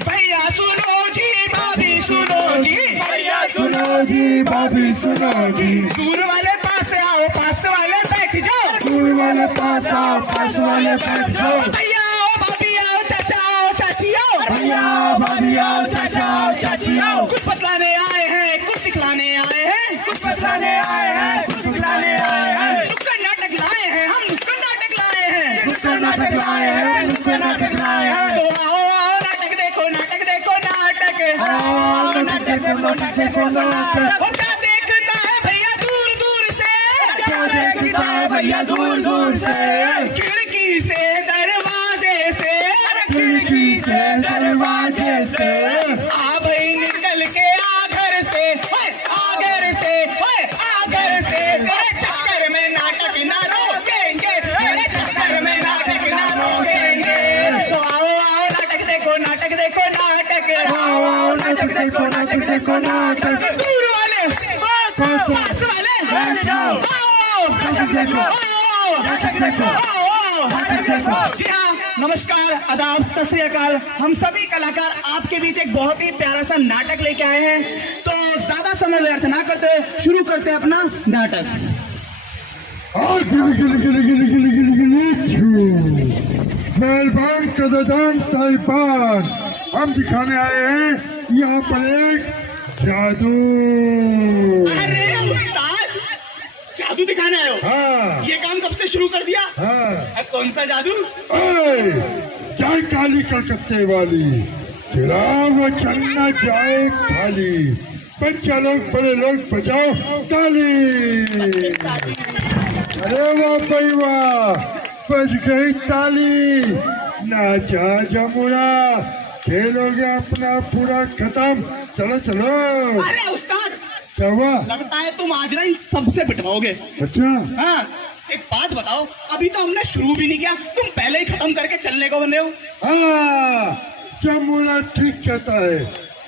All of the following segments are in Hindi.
भैया सुनो जी, भाभी सुनो जी, भैया सुनो जी, भाभी सुनो जी। दूर वाले पास आओ, पास वाले बैठ जाओ, दूर वाले पास आओ, पास वाले बैठ जाओ। भैया आओ, भाभी आओ, चाचा आओ, चाची आओ, भैया आओ, भाभी आओ, चाचा आओ, चाची आओ। कुछ बतलाने आए हैं, कुछ सिखलाने आए हैं, कुछ बतलाने आए हैं, कुछ सिखलाने आए हैं। नुक्कड़ नाटक लाए हैं, हम नुक्कड़ नाटक लाए हैं, नुक्कड़ नाटक लाए हैं, नुक्कड़ नाटक लाए हैं। तो आओ आओ नाटक देखो, नाटक देखो, नाटक आओ नाटक देखो, नाटक देखो, नाटक। वो क्या देखता है भैया दूर दूर से, क्या देखता है भैया दूर दूर से? खिड़की से दरवाजे से, खिड़की से दरवाजे से। आ भाई निकल के आ घर से, आ घर से, आ घर से। तेरे चक्कर में नाटक ना रोकेंगे, तेरे चक्कर में नाटक ना रोकेंगे। तो आओ आओ नाटक देखो, नाटक देखो, नाटक। आओ आओ नाटक देखो, नाटक देखो, नाटक। दूर वाले, पास वाले, बैठ जाओ। आओ नाटक देखो, आओ नाटक देखो, आओ। नाटक देखो। जी हाँ, नमस्कार, आदाब, सत श्री अकाल। हम सभी कलाकार आपके बीच एक बहुत ही प्यारा सा नाटक लेके आए हैं। तो ज्यादा समय व्यर्थ ना करते शुरू करते हैं अपना नाटक। और मेहरबान कदरदान साहिबान, हम दिखाने आए हैं यहाँ पर एक जादू। अरे उस्ताद, जादू दिखाने आए हो? हाँ ये काम कब से शुरू कर दिया? हाँ। कौन सा जादू? ओए, क्या काली कलकत्ते वाली, तेरा वो चलना जाए खाली। बच्चा लोग, बड़े लोग बजाओ ताली। अरे वाह भाई वाह, बज गई ताली। नाचा जमुना, खेलोगे अपना पूरा खत्म। चलो चलो। अरे उस्ताद, क्या हुआ? लगता है तुम आज ना इन सबसे पिटवाओगे। अच्छा हाँ, एक बात बताओ, अभी तो हमने शुरू भी नहीं किया, तुम पहले ही खत्म करके चलने को बने हो। हाँ, जमुना ठीक कहता है,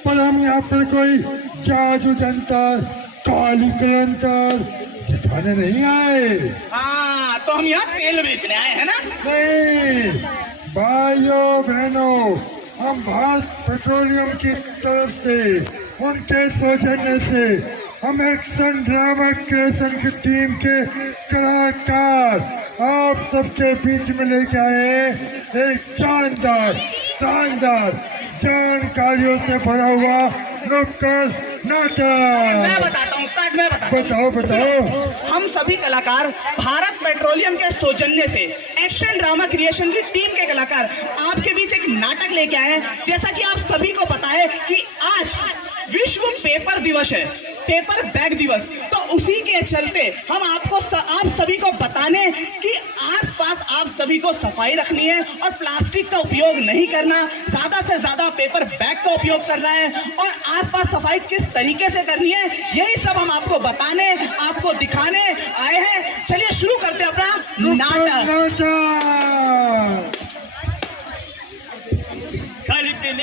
पर हम यहाँ पर कोई जादू जनतर, काली कलंतर दिखाने नहीं आए। हाँ, तो हम यहाँ तेल बेचने आए हैं ना। नहीं भाइयों बहनों, हम भारत पेट्रोलियम की तरफ से, उनके सौजन्य से, हम एक्शन ड्रामा क्रिएशन की टीम के कलाकार आप सबके बीच में लेके आए एक शानदार शानदार जानकारियों से भरा हुआ नुक्कड़ नाटक। मैं बताता हूँ उस्ताद, मैं बताता हूँ। बताओ बताओ। हम सभी कलाकार भारत पेट्रोलियम के सौजन्य से एक्शन ड्रामा क्रिएशन की टीम के कलाकार आपके बीच एक नाटक लेके आए हैं। जैसा कि आप सभी को पता है कि आज विश्व पेपर दिवस है, पेपर बैग दिवस। तो उसी के चलते हम आपको आप सभी को बताने कि आसपास आप सभी को सफाई रखनी है और प्लास्टिक का उपयोग नहीं करना, ज्यादा से ज्यादा पेपर बैग का उपयोग करना है और आसपास सफाई किस तरीके से करनी है, यही सब हम आपको बताने, आपको दिखाने आए हैं। चलिए शुरू करते हैं अपना नाटक।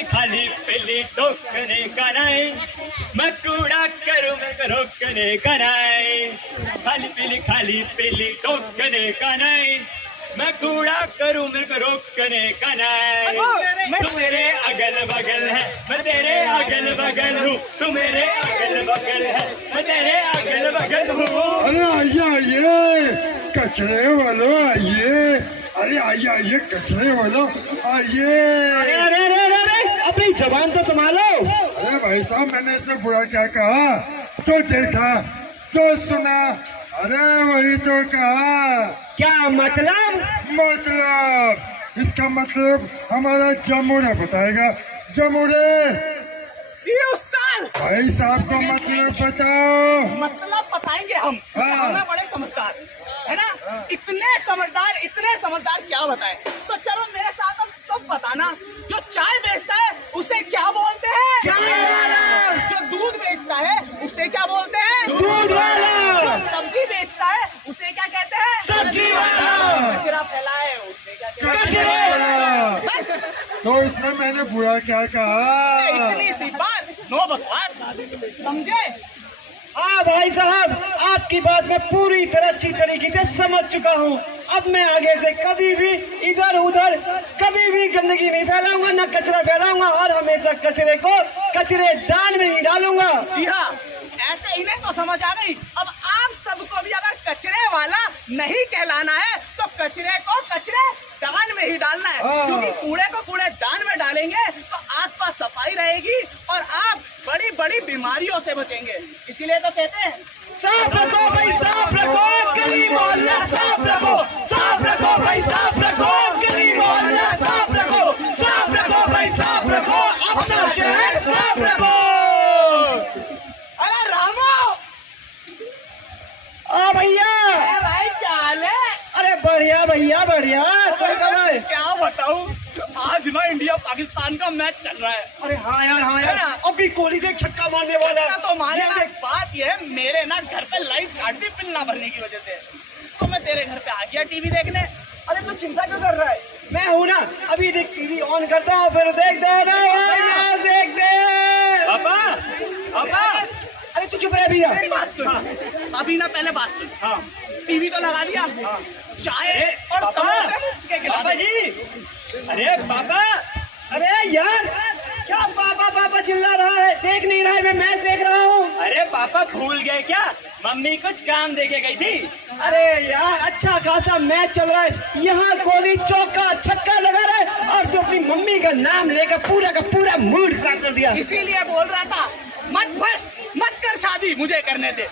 खाली पीली टोकने का नहीं, मैं कूड़ा करूँ मैं रोकने का नहीं। खाली पीली टोकने का नहीं, मैं कूड़ा करूँ मेरे को रोकने का नहीं। तू मेरे अगल बगल है, मैं तेरे अगल बगल हूँ। तू मेरे अगल बगल है, मैं तेरे अगल बगल हूँ। अरे आइए आइए कचरे वालों आइए, अरे आइए आइए कचरे वालों आइए। अरे अरे अरे अरे, अपनी जबान तो संभालो। अरे भाई साहब, मैंने इसमें बुरा क्या कहा? तो देखा तो सुना, अरे वही तो कहा। क्या मतलब? मतलब इसका मतलब हमारा जमुना बताएगा। जमुने जी उस्ताद, भाई साहब को मतलब बताओ। मतलब बताएंगे हम। हाँ। हमें बड़े समझदार है ना, इतने समझदार क्या बताएं। तो चलो मेरे साथ अब सब बताना। जो चाय बेचता है उसे क्या बोलते हैं? चाय वाला। जो दूध बेचता है उसे क्या बोलते हैं? दूध वाला। जो इसमें मैंने बुरा क्या कहा? इतनी सी बात, नो बकवास, समझे? हाँ भाई साहब, आपकी बात मैं पूरी तरह अच्छी तरीके से समझ चुका हूँ। अब मैं आगे से कभी भी इधर उधर कभी भी गंदगी नहीं फैलाऊंगा, न कचरा फैलाऊंगा, और हमेशा कचरे को कचरे दान में ही डालूंगा। जी हाँ, ऐसे इन्हें तो समझ आ गई। अब आप सबको भी अगर कचरे वाला नहीं कहलाना है तो कचरे को कचरे दान में ही डालना है, क्योंकि कूड़े को कूड़े दान में डालेंगे तो आसपास सफाई रहेगी और आप बड़ी बड़ी बीमारियों से बचेंगे। इसीलिए तो कहते हैं साफ रखो भाई, साफ रखो, गली मोहल्ला साफ रखो, साफ रखो भाई, साफ रखो, गली मोहल्ला साफ रखो, साफ रखो भाई, साफ रखो, अपना शहर साफ रखो। अरे रामो, भैया, भाई क्या हाल है? अरे बढ़िया भैया, बढ़िया। क्या बताऊं, आज ना इंडिया पाकिस्तान का मैच चल रहा है। अरे हाँ यार, हाँ यार, अभी कोहली देख छक्का मारने वाला है। तो मारेगा। बात ये है, मेरे ना घर पे लाइट काट दी बिल ना भरने की वजह से, तो मैं तेरे घर पे आ गया टीवी देखने। अरे तू चिंता क्यों कर रहा है? मैं हूँ ना, अभी देख टीवी ऑन करता हूँ, फिर देख दे ना भाई, देख दे। पापा, पापा, अरे तू चुप रह भैया। मेरी बात सुन, अभी ना पहले बात सुन। हाँ, टीवी तो लगा दिया, चाय और पापा, समोसे मुफ्त के खिला पापा दे। जी, अरे पापा, अरे यार, क्या पापा पापा चिल्ला रहा है? देख नहीं रहा है, मैं मैच देख रहा हूँ। अरे पापा भूल गए क्या? मम्मी कुछ काम देके गई थी। अरे यार, अच्छा खासा मैच चल रहा है, यहाँ कोहली चौका छक्का लगा रहा है, और तू अपनी मम्मी का नाम लेकर पूरा का पूरा मूड खराब कर दिया। इसीलिए बोल रहा था, मत कर शादी, मुझे करने दे।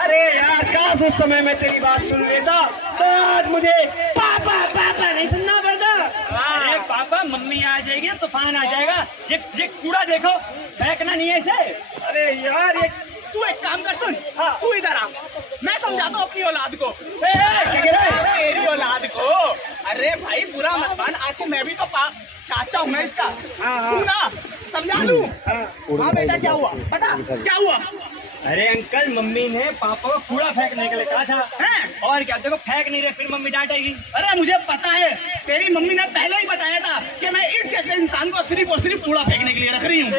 अरे यार, काश उस समय मैं तेरी बात सुन लेता तो आज मुझे पापा पापा नहीं सुनना पड़ता। अरे पापा, मम्मी आ जाएगी, तूफान आ जाएगा। ये कूड़ा देखो, फेंकना नहीं है इसे। अरे यार, ये तू एक काम कर, सुन, तू इधर आ, मैं समझाता हूँ अपनी औलाद को। क्या कह रहा है? तेरी औलाद को। अरे भाई बुरा मत मान, आखिर मैं भी तो चाचा हूँ मैं इसका। तू ना समझा लूं। हाँ बेटा, क्या हुआ बता, क्या हुआ? अरे अंकल, मम्मी ने पापा को कूड़ा फेंकने के लिए कहा था। हैं? और क्या, देखो फेंक नहीं रहे, फिर मम्मी डांटेगी। अरे मुझे पता है, तेरी मम्मी ने पहले ही बताया था कि मैं इस जैसे इंसान को सिर्फ और सिर्फ कूड़ा फेंकने के लिए रख रही हूँ।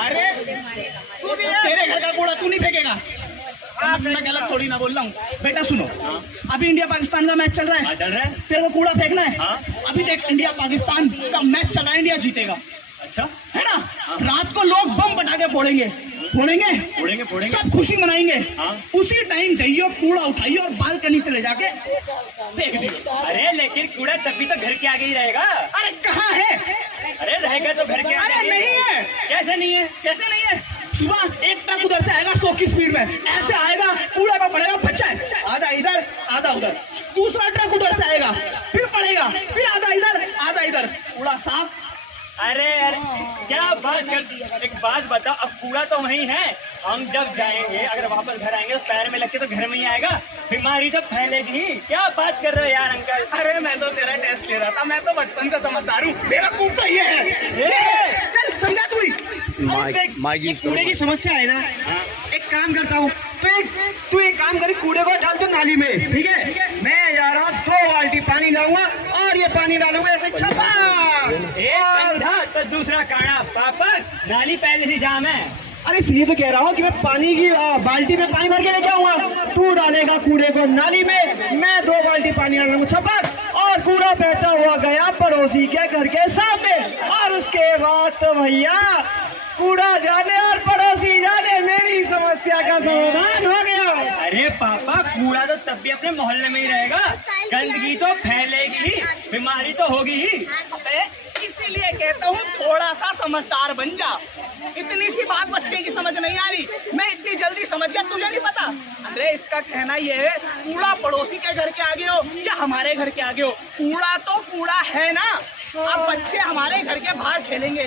अरे तू भी तेरे घर का कूड़ा तू नहीं फेंकेगा। मैं गलत थोड़ी ना बोल रहा हूँ। बेटा सुनो, अभी इंडिया पाकिस्तान का मैच चल रहा है, चल रहा है। तेरे को कूड़ा फेंकना है। हाँ। अभी देख, इंडिया पाकिस्तान का मैच चला है, इंडिया जीतेगा, अच्छा, है ना? रात को लोग बम पटाखे फोड़ेंगे, फोड़ेंगे। सब खुशी मनाएंगे। हाँ। उसी टाइम जाइयो, कूड़ा उठाइयो और बालकनी से ले जाके फेंक दियो। अरे लेकिन कूड़ा तभी तो घर के आगे ही रहेगा। अरे कहाँ है? अरे रहेगा तो घर के आगे। अरे नहीं है। कैसे नहीं है? कैसे नहीं है? सुबह एक ट्रक उधर से आएगा 100 की स्पीड में, ऐसे आएगा, कूड़ा का पड़ेगा बच्चा है, आधा इधर आधा उधर। दूसरा ट्रक उधर से आएगा, फिर पड़ेगा, फिर आधा इधर आधा इधर, कूड़ा साफ। अरे क्या बात कर, एक बात बता, अब कूड़ा तो वहीं है, हम जब जाएंगे, अगर वापस घर आएंगे तो पैर में लग के तो घर में ही आएगा, बीमारी तो फैलेगी। क्या बात कर रहे हो यार अंकल? अरे मैं तो तेरा टेस्ट ले रहा था, मैं तो बचपन से समझदार हूँ, बेवकूफ तो ये है। चल समझा तू ही। कूड़े की समस्या है ना, एक काम करता हूँ, तू एक काम कर, कूड़े को डाल दो नाली में, ठीक है? मैं जा रहा हूँ 2 बाल्टी पानी लाऊंगा और ये पानी डालूंगा ऐसे छपा। एक कंधा तो दूसरा काढ़ा। पापा, नाली पहले से जाम है। अरे इसलिए तो कह रहा हूँ कि मैं पानी की बाल्टी में पानी भर के लेके आऊंगा, तू डालेगा कूड़े को नाली में, मैं 2 बाल्टी पानी डालूंगा छपक, और कूड़ा बहता हुआ गया पड़ोसी के घर के सामने, और उसके बाद तो भैया कूड़ा जाने और पड़ोसी जाने, मेरी समस्या का समाधान हो गया। अरे पापा, कूड़ा तो तब भी अपने मोहल्ले में ही रहेगा, गंदगी तो फैलेगी, बीमारी तो होगी ही। इसीलिए कहता हूँ थोड़ा सा समझदार बन जा। इतनी सी बात बच्चे की समझ नहीं आ रही, मैं इतनी जल्दी समझ गया, तुझे नहीं पता। अरे इसका कहना ये है, कूड़ा पड़ोसी के घर के आगे हो या हमारे घर के आगे हो, कूड़ा तो कूड़ा है ना। अब बच्चे हमारे घर के बाहर खेलेंगे,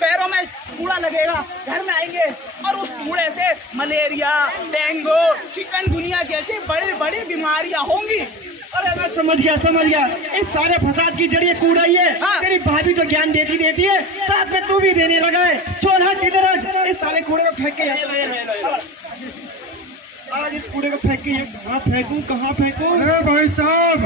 पैरों में कूड़ा लगेगा, घर में आएंगे और उस कूड़े से मलेरिया, डेंगू, चिकनगुनिया जैसी बड़ी बड़ी बीमारियां होंगी। अरे मैं समझ गया, इस सारे फसाद की जड़ ये कूड़ा ही है। हाँ। तेरी भाभी तो ज्ञान देती है, साथ में तू भी देने लगा है। छोड़ हट, इधर हट, इस सारे कूड़े को फेंक के आज इस कूड़े को फेंक के कहाँ फेंकूं? अरे भाई साहब,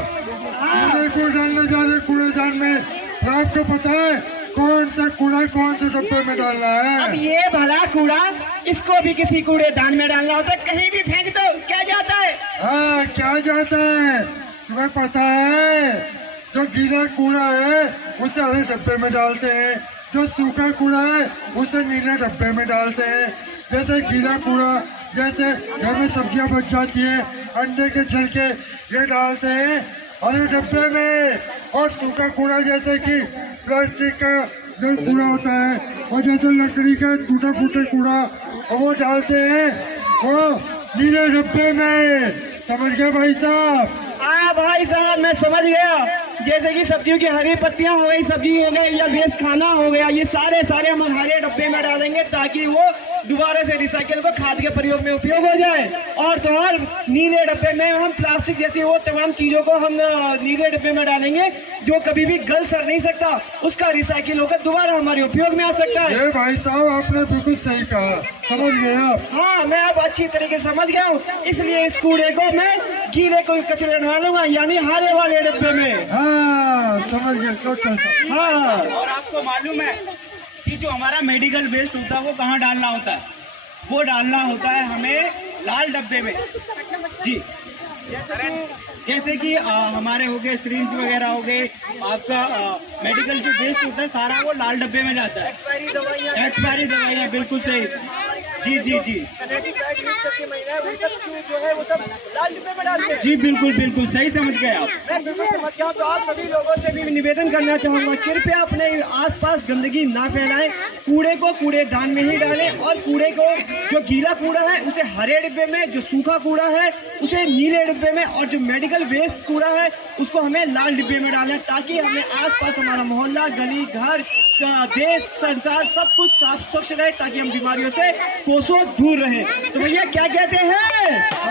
कूड़े को डालने जा रहे कूड़ेदान में, तो आपको पता है कौन सा कूड़ा कौन से डब्बे में डालना अब है? ये भला कूड़ा इसको भी किसी कूड़ेदान में डालना होता है, कहीं भी फेंक दो क्या जाता है? हाँ, क्या जाता है? तुम्हें पता है, जो गीला कूड़ा है उसे हरे डब्बे में डालते हैं, जो सूखा कूड़ा है उसे नीले डब्बे में डालते हैं। जैसे गीला कूड़ा, जैसे घर में सब्जियां बच जाती है, अंडे के छिलके, ये डालते हैं हरे डब्बे में। और सूखा कूड़ा जैसे कि प्लास्टिक का जो कूड़ा होता है, और जैसे लकड़ी का टूटा फूटा कूड़ा, वो डालते हैं वो नीले डब्बे में। समझ गए भाई साहब? हाँ भाई साहब, मैं समझ गया। जैसे कि सब्जियों की हरी पत्तियां हो गई, सब्जी हो गई या वेस्ट खाना हो गया, ये सारे हम हरे डब्बे में डालेंगे ताकि वो दोबारा से रिसाइकिल को खाद के प्रयोग में उपयोग हो जाए। और तो और नीले डब्बे में हम प्लास्टिक जैसी वो तमाम चीजों को हम नीले डब्बे में डालेंगे जो कभी भी गल सड़ नहीं सकता, उसका रिसाइकिल होकर दोबारा हमारे उपयोग में आ सकता है। ये भाई साहब आपने बिल्कुल सही कहा, समझ गए आप? हाँ, मैं अब अच्छी तरीके से समझ गया हूँ, इसलिए इस कूड़े को मैं गीले को कचरे में डालूंगा, यानी हरे वाले डब्बे में। हाँ, समझ गए। चल। हाँ, और आपको मालूम है कि जो हमारा मेडिकल वेस्ट होता है वो कहाँ डालना होता है? वो डालना होता है हमें लाल डब्बे में। जी, जैसे कि हमारे हो गए सिरिंज वगैरह हो गए, आपका मेडिकल जो वेस्ट होता है सारा वो लाल डब्बे में जाता है। एक्सपायरी दवाइयाँ, बिल्कुल सही। जी जी जी जी, बिल्कुल सही समझ गए आप। मैं बिल्कुल समझ गया। तो आप सभी लोगों से भी निवेदन करना चाहूंगा, कृपया अपने आसपास गंदगी ना फैलाएं, कूड़े को कूड़ेदान में ही डालें, और कूड़े को जो गीला कूड़ा है उसे हरे डिब्बे में, जो सूखा कूड़ा है उसे नीले डिब्बे में, और जो मेडिकल वेस्ट कूड़ा है उसको हमें लाल डिब्बे में डालें, ताकि हमें आसपास हमारा मोहल्ला, गली, घर, देश, संसार सब कुछ साफ स्वच्छ रहे, ताकि हम बीमारियों से कोसों दूर रहे। तो भैया क्या कहते हैं?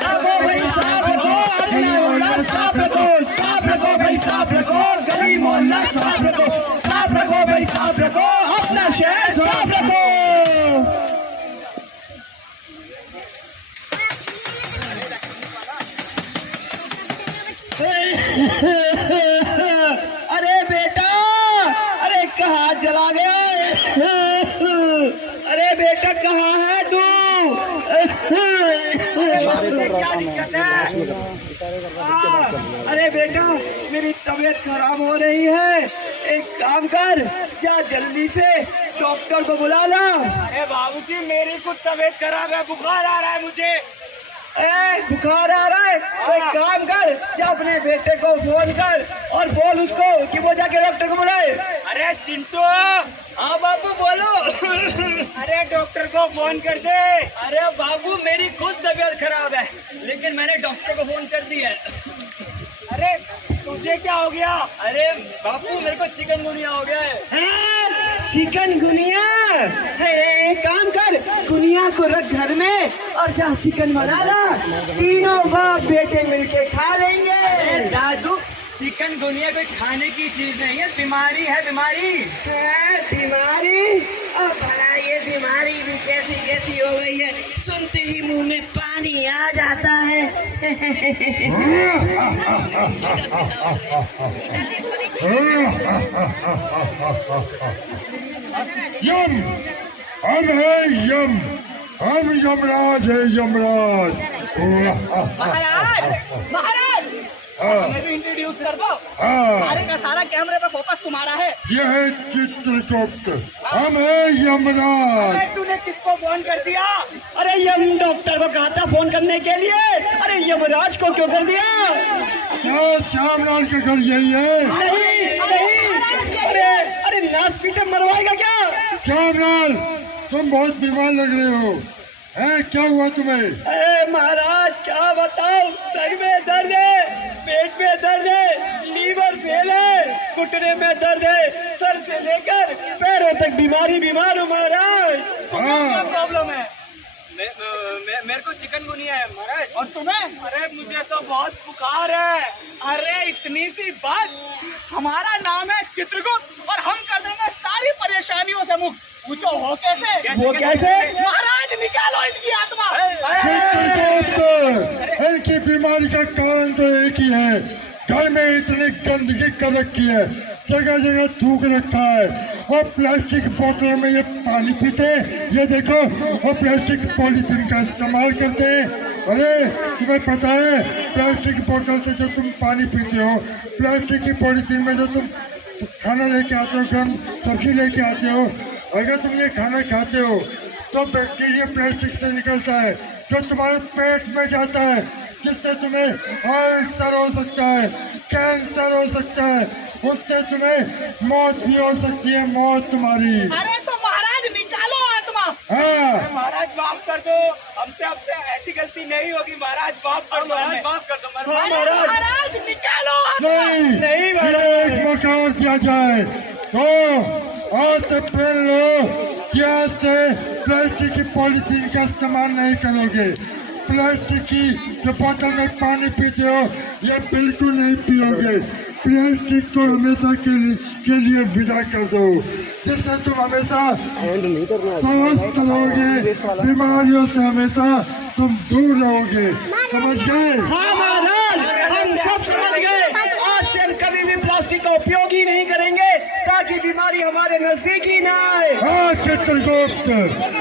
रखो भाई साफ रखो, अपना मोहल्ला साफ रखो, साफ रखो भाई साफ रखो, गली मोहल्ला साफ रखो, साफ रखो भाई साफ रखो, अपना शहर साफ रखो। अरे बेटा, अरे कहाँ चला गया? अरे बेटा कहाँ है तू? क्या दिक्कत है? अरे बेटा, मेरी तबीयत खराब हो रही है, एक काम कर, जा जल्दी से डॉक्टर को बुला ला। अरे बाबूजी, मेरी कुछ तबीयत खराब है, बुखार आ रहा है मुझे। बुखार आ रहा है तो एक काम कर, जा अपने बेटे को फोन कर और बोल उसको कि वो जाके डॉक्टर को बुलाए। अरे चिंटू, हाँ बाबू बोलो। अरे डॉक्टर को फोन कर दे। अरे बाबू, मेरी खुद तबीयत खराब है, लेकिन मैंने डॉक्टर को फोन कर दिया है। अरे तुझे क्या हो गया? अरे बापू, मेरे को चिकनगुनिया हो गया है। चिकनगुनिया है? एक काम कर, गुनिया को रख घर में और जा चिकन बना ला, तीनों बाप बेटे मिलके खा लेंगे। दादू, चिकनगुनिया कोई खाने की चीज नहीं है, बीमारी है, बीमारी है। बीमारी? अब भला ये बीमारी भी कैसी कैसी हो गई है, सुनते ही मुंह में पानी आ जाता है। यम, हम है यम, हम यमराज है, यमराज। महाराज, हमें भी इंट्रोड्यूस कर दो। सारे का सारा कैमरे पे फोकस तुम्हारा है। यह है चित्रगुप्त, हम है यमराज। अरे तूने किसको फोन कर दिया? अरे यम डॉक्टर को कहा था फोन करने के लिए, अरे यमराज को क्यों कर दिया? क्या श्यामलाल के घर यही है? नहीं, अरे नास पीटे मरवाएगा क्या? श्यामलाल, तुम बहुत बीमार लग रहे हो, है? क्या हुआ तुम्हें? महाराज क्या बताओ, सर में दर्द है, पेट में दर्द है, लीवर फेल है, घुटने में दर्द है, सर से लेकर पैरों तक बीमार हूँ महाराज। हाँ, प्रॉब्लम है? मेरे को चिकनगुनिया है महाराज। और तुम्हें? अरे मुझे तो बहुत बुखार है। अरे इतनी सी बात, हमारा नाम है चित्रगुप्त और हम कर देंगे सारी परेशानियों से मुक्त। पूछो हो कैसे? वो कैसे? महाराज निकालो इनकी आत्मा। चित्रगुप्त, इनकी बीमारी का कारण तो एक ही है, घर में इतनी गंदगी कर रखी है, जगह जगह थूक रखा है। और प्लास्टिक बोतलों में ये पानी पीते, ये देखो, और प्लास्टिक पॉलीथीन का इस्तेमाल करते हैं। अरे तुम्हें पता है, प्लास्टिक बोतल से जो तुम पानी पीते हो, प्लास्टिक की पॉलीथीन में जो तुम खाना लेके आते हो, गर्म सब्जी लेके आते हो, अगर तुम ये खाना खाते हो तो बैक्टीरिया प्लास्टिक से निकलता है जो तुम्हारे पेट में जाता है, जिससे तुम्हें अल्सर हो सकता है, कैंसर हो सकता है, उससे तुम्हें मौत भी हो सकती है, मौत तुम्हारी। अरे तो महाराज निकालो आत्मा। हाँ महाराज माफ कर दो, हमसे आपसे ऐसी गलती नहीं होगी महाराज, माफ कर दो, माफ कर दो महाराज निकालो आत्मा। नहीं, ये एक मौका और दिया जाए तो आज से पहन लो कि आज से प्लास्टिक की पॉलीथीन का इस्तेमाल नहीं करोगे। प्लास्टिक की जो बोतल में पानी पीते हो ये बिल्कुल नहीं पियोगे। प्लास्टिक को हमेशा के लिए विदा कर दो, जिससे तुम हमेशा स्वस्थ रहोगे, बीमारियों से हमेशा तुम दूर रहोगे। समझ गए? हाँ महाराज, हम सब समझ गए। आज से हम कभी भी प्लास्टिक का उपयोग ही नहीं करेंगे ताकि बीमारी हमारे नजदीक ही ना आए। हाँ चित्रगुप्त,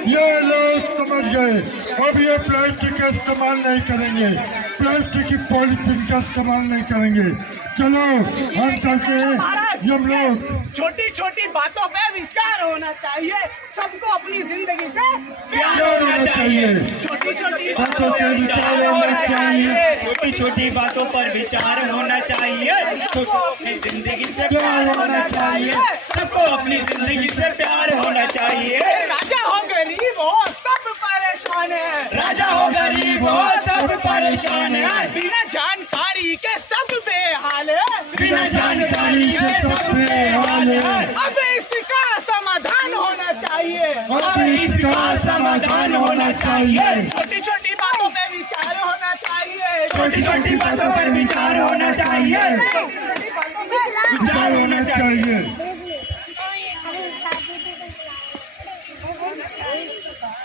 ये लोग समझ गए। अब ये प्लास्टिक का इस्तेमाल नहीं करेंगे, प्लास्टिक की पॉलीथीन का इस्तेमाल नहीं करेंगे। चलो हम चलते हैं। हम लोग छोटी छोटी बातों पे विचार होना चाहिए, सबको अपनी जिंदगी से प्यार होना चाहिए, छोटी छोटी बातों पे विचार होना चाहिए, छोटी छोटी बातों पर विचार होना चाहिए, सबको अपनी जिंदगी से प्यार होना चाहिए। सबको अपनी जिंदगी से प्यार होना चाहिए। राजा हो गरीब हो सब परेशान है, राजा हो गरीब हो सब परेशान है, बिना जानकारी के सब बेहाल है, बिना जानकारी के सब बेहाल है। अब इसका समाधान होना चाहिए, अब इसका समाधान होना चाहिए। छोटी छोटी बातों पे विचार होना चाहिए, छोटी छोटी बातों पर विचार होना चाहिए, छोटी बातों पे विचार होना चाहिए।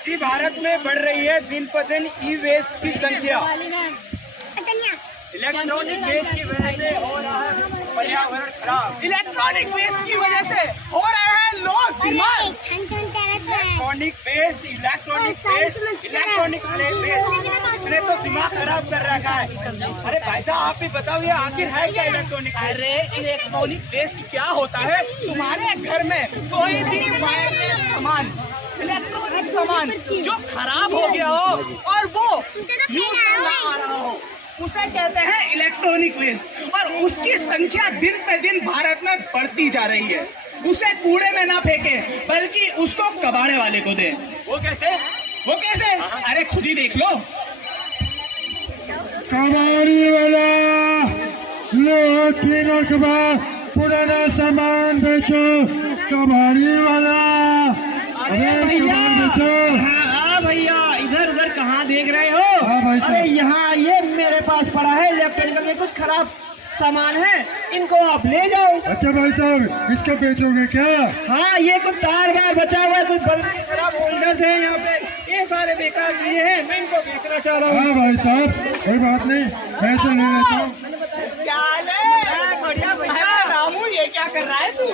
जी, भारत में बढ़ रही है दिन पर दिन ई वेस्ट की संख्या। इलेक्ट्रॉनिक वेस्ट की वजह से हो रहा है पर्यावरण खराब। इलेक्ट्रॉनिक वेस्ट की वजह से हो रहे हैं लोग बीमार। इलेक्ट्रॉनिक वेस्ट, इसने तो दिमाग खराब कर रखा है। अरे भाई साहब आप ही बताओ ये आखिर है क्या इलेक्ट्रॉनिक? अरे इलेक्ट्रॉनिक वेस्ट क्या होता है? तुम्हारे घर में कोई भी वायरलेस सामान, इलेक्ट्रॉनिक सामान जो खराब हो गया हो और वो यूज में ना आ रहा हो, उसे कहते हैं इलेक्ट्रॉनिक वेस्ट। और उसकी संख्या दिन पे दिन भारत में बढ़ती जा रही है। उसे कूड़े में ना फेंके बल्कि उसको कबाड़े वाले को दे। वो कैसे? वो कैसे? अरे खुद ही देख लो। कबाड़ी वाला लो तीनों के बाद पुराना सामान बेचो। कबाड़ी वाला अरे सामान बेचो। हाँ भैया, इधर उधर कहाँ देख रहे हो? हाँ भाई साहब। अरे यहाँ ये मेरे पास पड़ा है इलेक्ट्रॉनिक के कुछ खराब सामान है, इनको आप ले जाओ। अच्छा भाई साहब, इसको बेचोगे क्या? हाँ, ये कुछ तार वार बचा हुआ है, कुछ बल्ब के खराब होल्डर्स है यहाँ पे, ये सारे बेकार चीजें हैं, मैं इनको बेचना चाह रहा हूँ। हाँ भाई साहब, कोई बात नहीं, मैं से ले लेता हूँ। क्या ले? बढ़िया भैया। रामू ये क्या कर रहा है तू?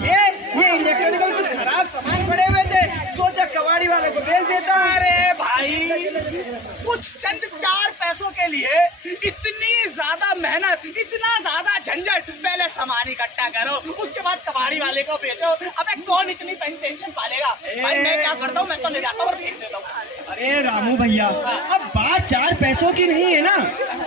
ये इलेक्ट्रॉनिक कुछ खराब सामान पड़े हुए थे, सोचा कबाड़ी वाले को बेच देता। अरे भाई, कुछ चंद 4 पैसों के लिए इतनी ज्यादा मेहनत, इतना ज्यादा झंझट। पहले सामान इकट्ठा करो, उसके बाद कबाड़ी वाले को बेचो। अबे कौन इतनी टेंशन पालेगा? भाई मैं क्या करता हूँ, मैं तो ले जाता हूँ और फेंक देता हूँ। अरे रामू भैया, अब बात 4 पैसों की नहीं है ना,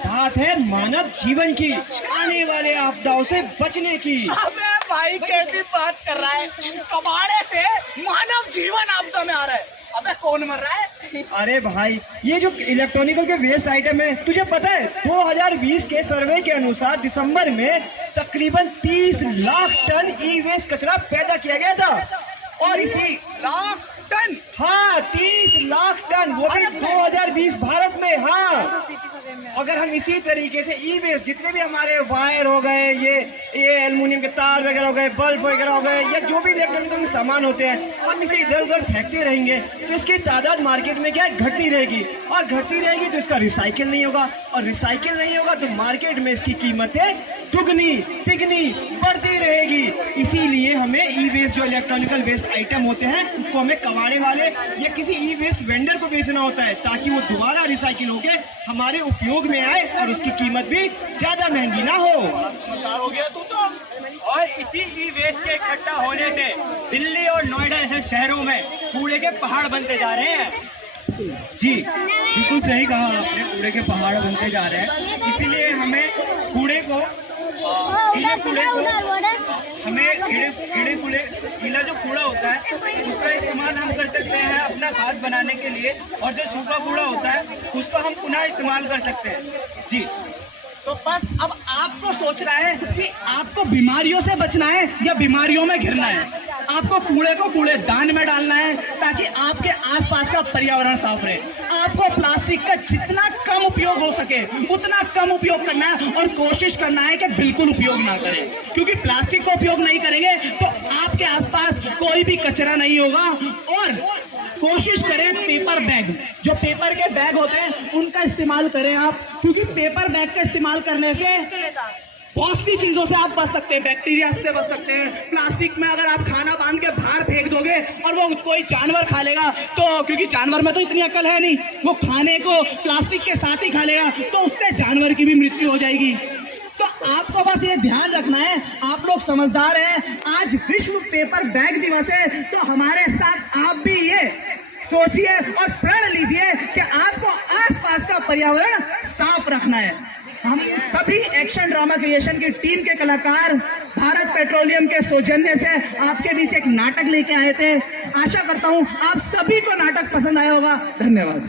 बात है मानव जीवन की, आने वाले आपदाओं से बचने की। अबे भाई कैसी बात कर रहा है? कबाड़े से मानव जीवन आपदा में आ रहा है। अबे कौन मर रहा है? अरे भाई, ये जो इलेक्ट्रॉनिकल के वेस्ट आइटम है, तुझे पता है 2020 के सर्वे के अनुसार दिसंबर में तकरीबन 30 लाख टन ई वेस्ट कचरा पैदा किया गया था। और इसी लाख टन? हाँ, 30 लाख टन, वो भी 2020 भारत में। हाँ, अगर हम इसी तरीके से ई वेस्ट जितने भी हमारे वायर हो गए, ये एल्युमिनियम के तार वगैरह हो गए, बल्ब वगैरह हो गए, या जो भी इलेक्ट्रॉनिक के सामान होते हैं, हम इसे इधर उधर फेंकते रहेंगे तो इसकी तादाद मार्केट में क्या है, घटती रहेगी, और घटती रहेगी तो इसका रिसाइकिल नहीं होगा, और रिसाइकिल नहीं होगा तो मार्केट में इसकी कीमतें दुगनी तिगनी बढ़ती रहेगी। इसीलिए हमें ई वेस्ट जो इलेक्ट्रॉनिकल वेस्ट आइटम होते हैं उसको हमें कबाड़े वाले या किसी ई वेस्ट वेंडर को बेचना होता है, ताकि वो दोबारा रिसाइकिल होके हमारे उपयोग में आए और उसकी कीमत भी ज्यादा महंगी ना हो। हो गया तू तो। और इसी ई वेस्ट के इकट्ठा होने से दिल्ली और नोएडा जैसे शहरों में कूड़े के पहाड़ बनते जा रहे हैं। जी बिल्कुल सही कहा आपने, कूड़े के पहाड़ बनते जा रहे हैं। इसीलिए हमें कूड़े को गीला जो कूड़ा होता है उसका इस्तेमाल हम कर सकते हैं अपना खाद बनाने के लिए, और जो सूखा कूड़ा होता है उसका हम पुनः इस्तेमाल कर सकते हैं। जी तो बस अब आपको सोचना है कि आपको बीमारियों से बचना है या बीमारियों में घिरना है। आपको कूड़े को कूड़ेदान में डालना है ताकि आपके आसपास का पर्यावरण साफ रहे। आपको प्लास्टिक का जितना कम उपयोग हो सके उतना कम उपयोग करना है, और कोशिश करना है कि बिल्कुल उपयोग ना करें, क्योंकि प्लास्टिक का उपयोग नहीं करेंगे तो आपके आसपास कोई भी कचरा नहीं होगा। और कोशिश करें पेपर बैग, जो पेपर के बैग होते हैं उनका इस्तेमाल करें आप, क्योंकि पेपर बैग का इस्तेमाल करने से बहुत सी चीजों से आप बच सकते हैं, बैक्टीरिया से बच सकते हैं। प्लास्टिक में अगर आप खाना बांध के बाहर फेंक दोगे और वो कोई जानवर खा लेगा, तो क्योंकि जानवर में तो इतनी अकल है नहीं, वो खाने को प्लास्टिक के साथ ही खा लेगा, तो उससे जानवर की भी मृत्यु हो जाएगी। तो आपको बस ये ध्यान रखना है, आप लोग समझदार हैं। आज विश्व पेपर बैग दिवस है, तो हमारे साथ आप भी ये सोचिए और प्रण लीजिए कि आपको आसपास का पर्यावरण साफ रखना है। हम सभी एक्शन ड्रामा क्रिएशन की टीम के कलाकार भारत पेट्रोलियम के सौजन्य से आपके बीच एक नाटक लेके आए थे। आशा करता हूं आप सभी को नाटक पसंद आया होगा। धन्यवाद।